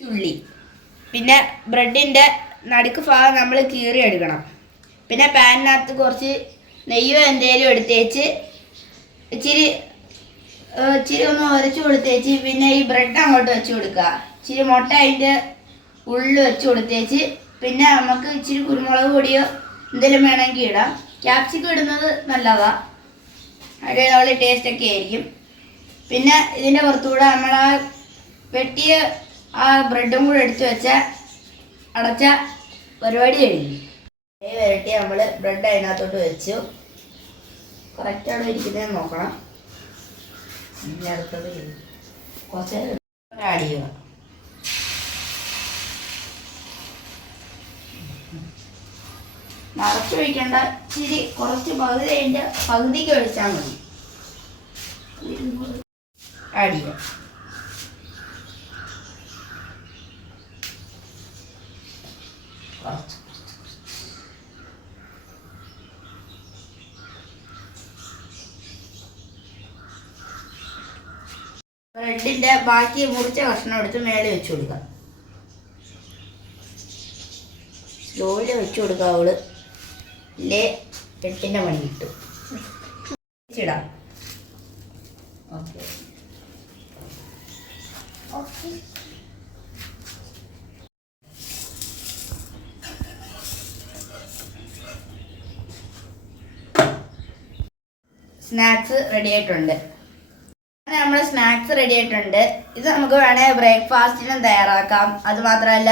ചുള്ളി, പിന്നെ ബ്രെഡിൻ്റെ നടുക്ക് ഭാഗം നമ്മൾ കീറി എടുക്കണം. പിന്നെ പാനിനകത്ത് കുറച്ച് നെയ്യോ എന്തെങ്കിലും എടുത്തേച്ച് ഇച്ചിരി ഒന്ന് ഉരച്ച് കൊടുത്തേച്ച് പിന്നെ ഈ ബ്രെഡ് അങ്ങോട്ട് വെച്ച് കൊടുക്കുക. ഇച്ചിരി മുട്ട അതിൻ്റെ ഉള്ളിൽ വെച്ച് കൊടുത്തേച്ച് പിന്നെ നമുക്ക് ഇച്ചിരി കുരുമുളക് പൊടിയോ എന്തെങ്കിലും വേണമെങ്കിൽ ഇടാം. ക്യാപ്സിക്കം ഇടുന്നത് നല്ലതാണ്, അടിപൊളി ടേസ്റ്റൊക്കെ ആയിരിക്കും. പിന്നെ ഇതിൻ്റെ പുറത്തുകൂടെ നമ്മൾ ആ വെട്ടിയ ആ ബ്രെഡും കൂടെ എടുത്ത് വെച്ച അടച്ച പരിപാടി കഴിഞ്ഞു. വരട്ടി നമ്മൾ ബ്രെഡ് അതിനകത്തോട്ട് വെച്ചു. കറക്റ്റ് അവിടെ ഇരിക്കുന്നതെന്ന് നോക്കണം. പിന്നെ അടുത്തത് കുറച്ച് ആഡ് ചെയ്യുക. നിറച്ച് ഒഴിക്കേണ്ട, ഇച്ചിരി കുറച്ച് പകുതി അതിൻ്റെ പകുതിക്ക് ഒഴിച്ചാൽ മതി. ആഡ് ചെയ്യുക. ബ്രെഡിൻ്റെ ബാക്കി മുറിച്ച കഷ്ണം എടുത്ത് മേലെ വെച്ച് കൊടുക്കാം. സ്ലോയിൽ വെച്ച് കൊടുക്കുക. അവള് ഇല്ലേ എട്ടിൻ്റെ പണി കിട്ടും. ഇടാം. Okay okay. സ്നാക്സ് റെഡി ആയിട്ടുണ്ട്. നമ്മുടെ സ്നാക്സ് റെഡി ആയിട്ടുണ്ട്. ഇത് നമുക്ക് വേണമെങ്കിൽ ബ്രേക്ക്ഫാസ്റ്റിനും തയ്യാറാക്കാം. അതുമാത്രമല്ല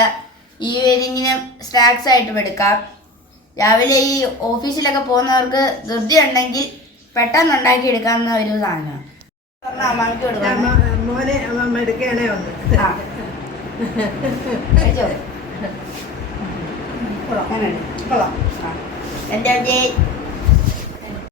ഈവനിങ്ങിനും സ്നാക്സ് ആയിട്ടും എടുക്കാം. രാവിലെ ഈ ഓഫീസിലൊക്കെ പോകുന്നവർക്ക് ധൃതി ഉണ്ടെങ്കിൽ പെട്ടെന്ന് ഉണ്ടാക്കി എടുക്കാവുന്ന ഒരു സാധനമാണ്. അമ്മക്ക് കൊടുക്കാം. എൻ്റെ